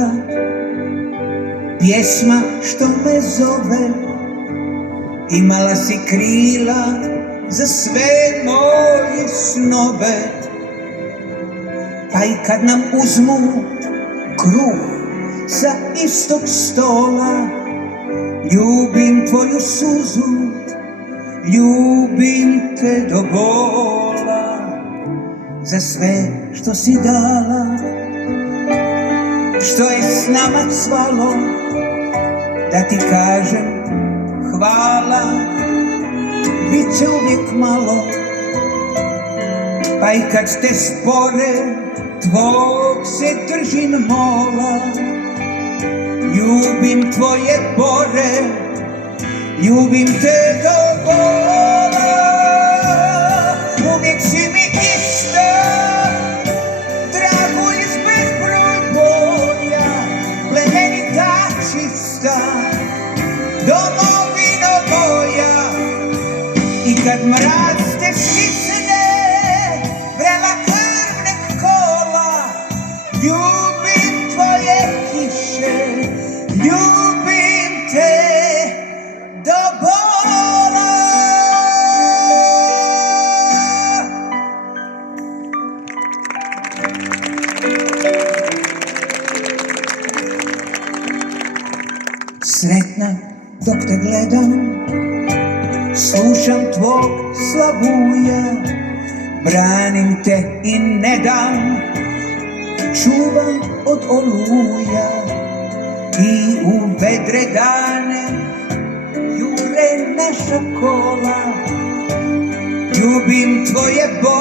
bila pjesma što me zove, imala si krila za sve moje snove. Pa i kad nam uzmu kruh sa istog stola, ljubim tvoju suzu, ljubim te do bola, za sve što si dala, što je s nama cvalo, da ti kažem hvala, bit će uvijek malo. Pa i kad te spore, tvog se držim mola, ljubim tvoje bore, ljubim te do bola. Uvijek si mi ista, dragulj s bezbroj boja, plemenita čista, domovino moja. I kad mraz te stisne, vrela krv nek kola, ljubim tvoje kiše, ljubim te do bola. Sretna dok te gledam, slušam tvog slavuja, branim te i ne dam, čuvam od oluja. I u vedre dane jure naša kola, ljubim tvoje boje,